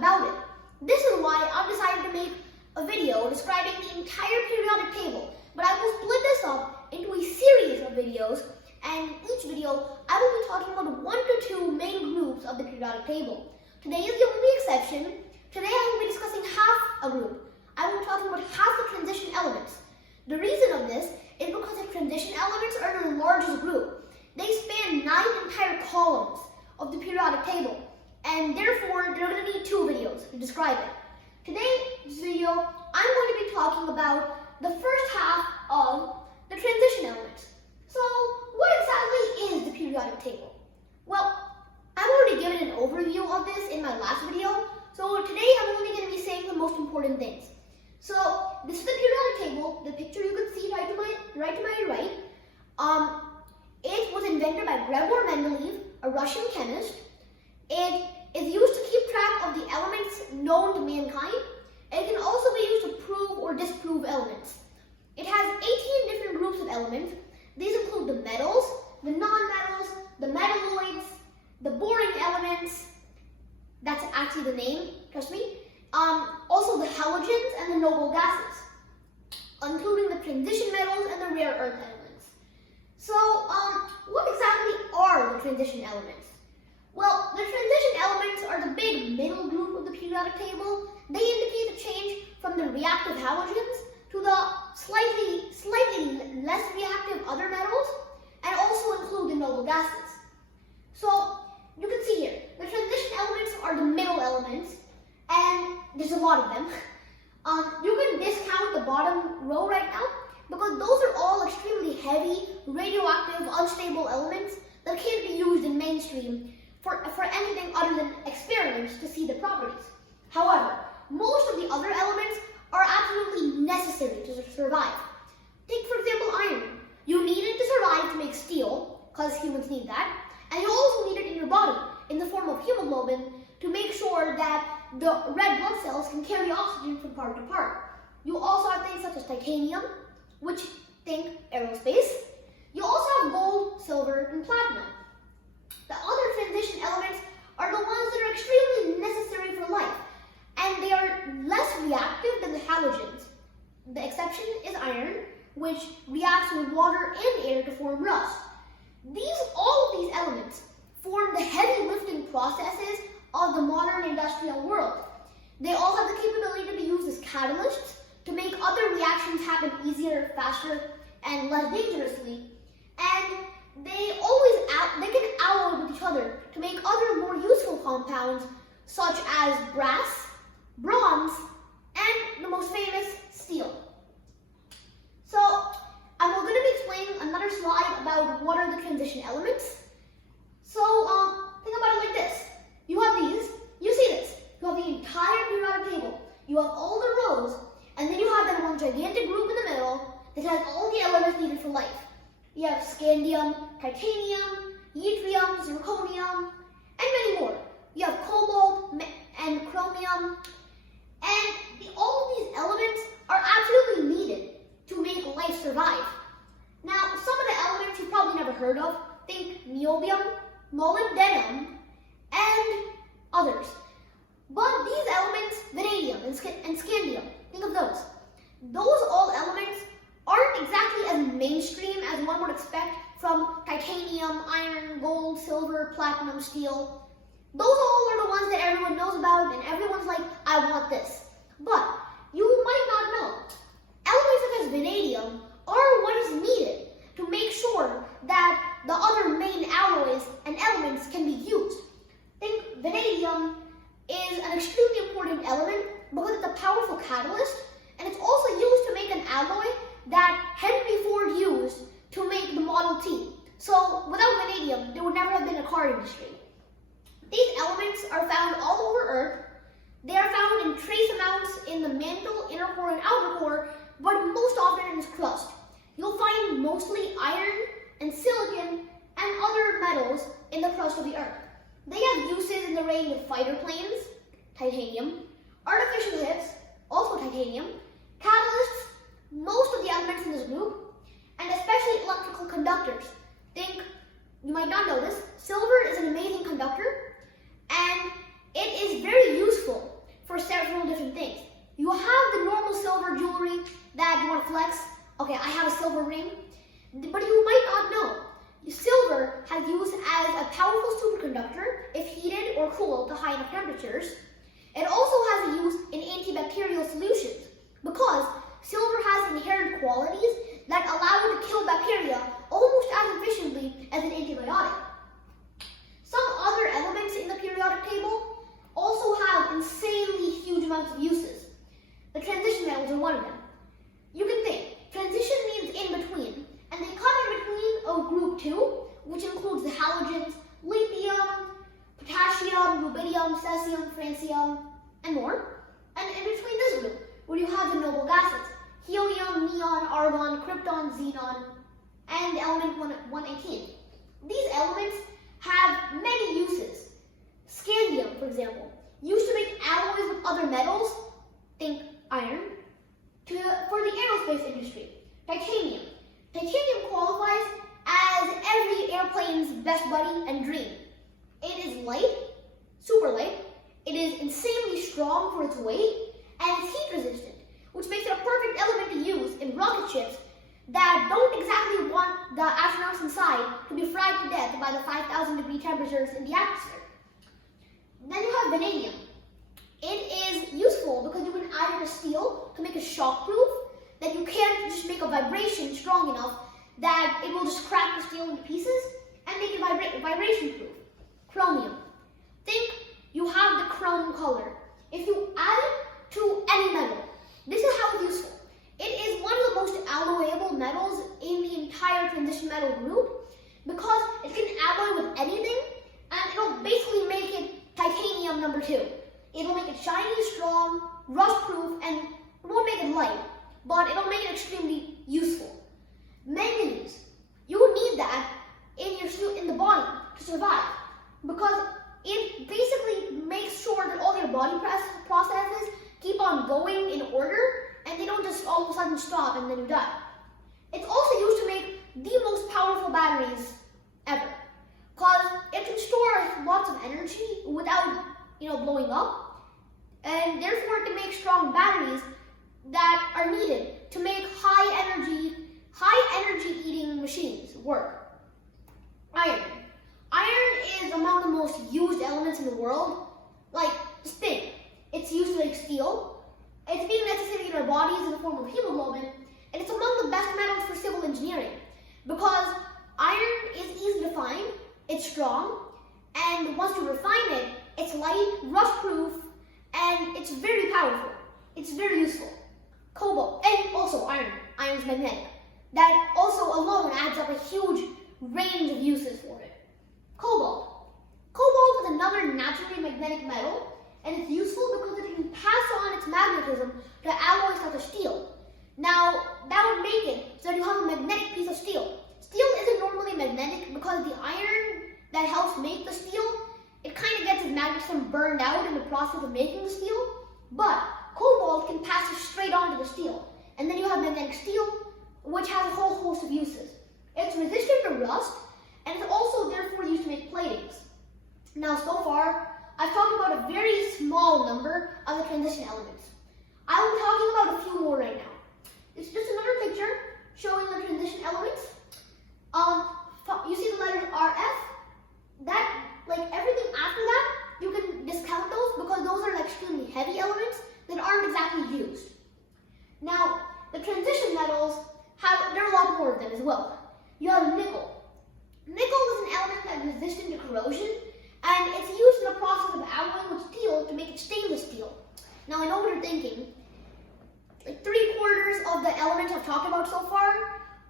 about it. This is why I've decided to make a video describing the entire periodic table, but I will split this up into a series of videos, and each video I will be talking about 1 to 2 main groups of the periodic table. Today is the only exception. Today I will be discussing half a group. I will be talking about half the transition elements. The reason of this is because the transition elements are the largest group. They span 9 entire columns of the periodic table, and therefore there are going to be 2 videos to describe it. Today's video, I'm going to be talking about the first half of the transition elements. So, what exactly is the periodic table? Well, I've already given an overview of this in my last video, so today I'm only going to be saying the most important things. So, this is the periodic table, the picture you can see right to my right. It was invented by Gregor Mendeleev, a Russian chemist. It is used to keep track of the elements known to mankind. It can also be used to prove or disprove elements. It has 18 different groups of elements. These include the metals, the non-metals, the metalloids, the boring elements. That's actually the name, trust me. Also the halogens and the noble gases, including the transition metals and the rare earth elements. So, what exactly are the transition elements? Well, the transition elements are the big middle group of the periodic table. They indicate the change from the reactive halogens to the slightly less reactive other metals, and also include the noble gases. So, you can see here, the transition elements are the middle elements, and there's a lot of them. You can discount the bottom row right now, because those are all extremely heavy, radioactive, unstable elements that can't be used in mainstream for anything other than experiments to see the properties. However, most of the other elements are absolutely necessary to survive. Take, for example, iron. You need it to survive to make steel, because humans need that, and you also need it in your body in the form of hemoglobin to make sure that the red blood cells can carry oxygen from part to part. You also have things such as titanium, which think aerospace. You also have gold, silver, and platinum. The other transition elements are the ones that are extremely necessary for life, and they are less reactive than the halogens. The exception is iron, which reacts with water and air to form rust. All of these elements form the heavy lifting processes of the modern industrial world. They all have the capability to be used as catalysts to make other reactions happen easier, faster, and less dangerously. And they can alloy with each other to make other more useful compounds such as brass, bronze, and the most famous, steel. So, I'm going to be explaining another slide about what are the transition elements. So, think about it like this. You have these, you see this. You have the entire periodic table. You have all the rows, and then you have that one gigantic group in the middle that has all the elements needed for life. You have scandium, titanium, yttrium, zirconium, and many more. You have cobalt and chromium, and all of these elements are absolutely needed to make life survive. Now, some of the elements you've probably never heard of. Think niobium, molybdenum, and others. But these elements, vanadium and scandium, think of those. Those all elements aren't exactly as mainstream as one would expect from titanium, iron, gold, silver, platinum, steel. Those all are the ones that everyone knows about, and everyone's like, I want this. But you might not know. Elements such as vanadium are what is needed to make sure that the other main alloys and elements can be used. Think vanadium is an extremely important element because it's a powerful catalyst, and it's also used to make an alloy that Henry Ford used to make the Model T. So without vanadium, there would never have been a car industry. These elements are found all over Earth. They are found in trace amounts in the mantle, inner core, and outer core, but most often in its crust. You'll find mostly iron and silicon and other metals in the crust of the Earth. They have uses in the range of fighter planes, titanium, artificial hips, also titanium, catalysts, most of the elements in this group, and especially electrical conductors. Think, you might not know this, silver is an amazing conductor, and it is very useful for several different things. You have the normal silver jewelry that you want to flex. Okay, I have a silver ring, but you might not know. Silver has use as a powerful superconductor if heated or cooled to high enough temperatures. It also has a use in antibacterial solutions because silver has inherent qualities that allow it to kill bacteria almost as efficiently as an antibiotic. Some other elements in the periodic table also have insanely huge amounts of uses. The transition metals are one of them. You can think, transition means in between, and they come in between a group 2, which includes the halogens, lithium, potassium, rubidium, cesium, francium, and more. And in between this group, where you have the noble gases, helium, neon, argon, krypton, xenon, and element 118. These elements have many uses. Scandium, for example, used to make alloys with other metals, think iron, for the aerospace industry. Titanium. Titanium qualifies as every airplane's best buddy and dream. It is light, super light, it is insanely strong for its weight, and it's heat resistant, which makes it a perfect element to use in rocket ships that don't exactly want the astronauts inside to be fried to death by the 5,000 degree temperatures in the atmosphere. Then you have vanadium. It is useful because you can add it to steel to make it shockproof, that you can't just make a vibration strong enough that it will just crack the steel into pieces and make it vibration proof. Chromium. Think you have the chrome color. If you add it to any metal, this is how it's useful. It is one of the most alloyable metals in the entire transition metal group because it can alloy with anything and it'll basically make it titanium number 2. It'll make it shiny, strong, rust-proof, and it won't make it light, but it'll make it extremely useful. Manganese. You need that in the body to survive because it basically makes sure that all your body processes keep on going in order and they don't just all of a sudden stop and then you die. It's also used to make the most powerful batteries ever because it can store lots of energy without blowing up, and therefore it can make strong batteries that are needed to make high energy eating machines work. Iron. Iron is among the most used elements in the world. Like, just think, it's used to make steel, it's being necessary in our bodies in the form of hemoglobin, and it's among the best metals for civil engineering because iron is easy to find, it's strong, and once you refine it, it's light, rust-proof, and it's very powerful. It's very useful. Cobalt, and also iron. Iron's magnetic. That also alone adds up a huge range of uses for it. Cobalt. Cobalt is another naturally magnetic metal, and it's useful because it can pass on its magnetism to alloys such as steel. Now, that would make it so that you have a magnetic piece of steel. Steel isn't normally magnetic because the iron that helps make the steel, it kind of gets its magnetism burned out in the process of making the steel, but cobalt can pass it straight onto the steel. And then you have magnetic steel, which has a whole host of uses. It's resistant to rust, and it's also therefore used to make platings. Now, so far, I've talked about a very small number of the transition elements. I will be talking about a few more right now. It's just another picture showing the transition elements. You see the letters RF? That, like everything after that, you can discount those because those are extremely heavy elements that aren't exactly used. Now, the transition metals there are a lot more of them as well. You have nickel. Nickel is an element that is resistant to corrosion, and it's used in the process of alloying with steel to make it stainless steel. Now, I know what you're thinking. Like 3/4 of the elements I've talked about so far,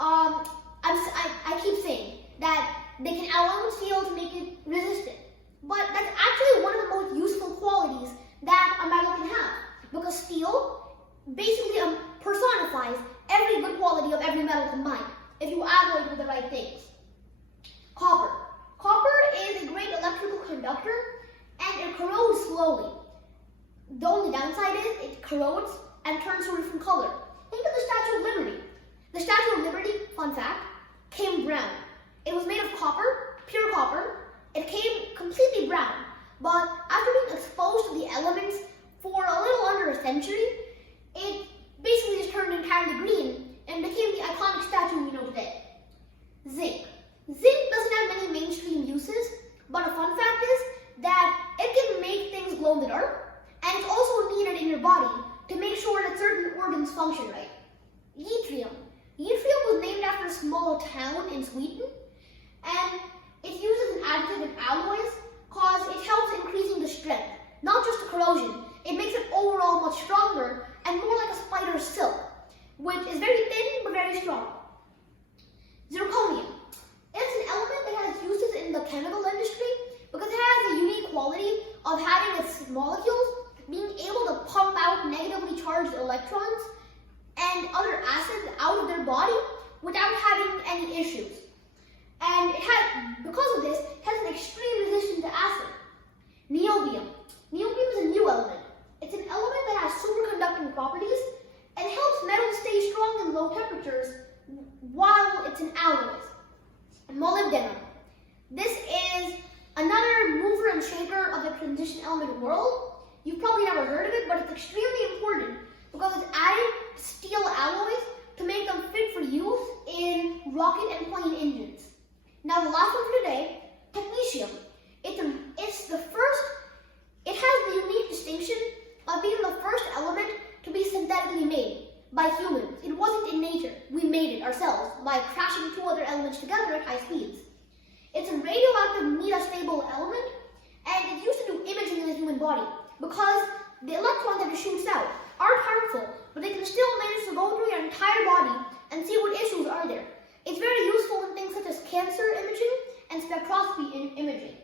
I keep saying that they can alloy with steel to make it resistant. But that's actually one of the most useful qualities that a metal can have, because steel basically personifies every good quality of every metal combined if you alloy it with the right things. Copper. Copper is a great electrical conductor and it corrodes slowly. The only downside is it corrodes and turns to a different color. Think of the Statue of Liberty. The Statue of Liberty, fun fact, came brown. It was made of copper, pure copper. It came completely brown, but after being exposed to the elements for a alloys cause it helps increasing the strength, not just the corrosion. It makes it overall much stronger and more like a spider's silk, which is very thin but very strong. Zirconium. It's an element that has uses in the chemical industry because it has the unique quality of having its molecules being able to pump out negatively charged electrons and other acids out of their body without having any issues. And because of this, it has an extreme resistance to acid. Niobium. Niobium is a new element. It's an element that has superconducting properties and helps metals stay strong in low temperatures while it's in alloys. Molybdenum. This is another mover and shaker of the transition element world. You've probably never heard of it, but it's extremely important because it's added to steel alloys to make them fit for use in rocket and plane engines. Now the last one for today, technetium. It has the unique distinction of being the first element to be synthetically made by humans. It wasn't in nature. We made it ourselves by crashing two other elements together at high speeds. It's a radioactive metastable element, and it's used to do imaging in the human body because the electrons that it shoots out aren't harmful, but they can still manage to go through your entire body and see what issues are there. It's very useful in things such as cancer imaging and spectroscopy imaging.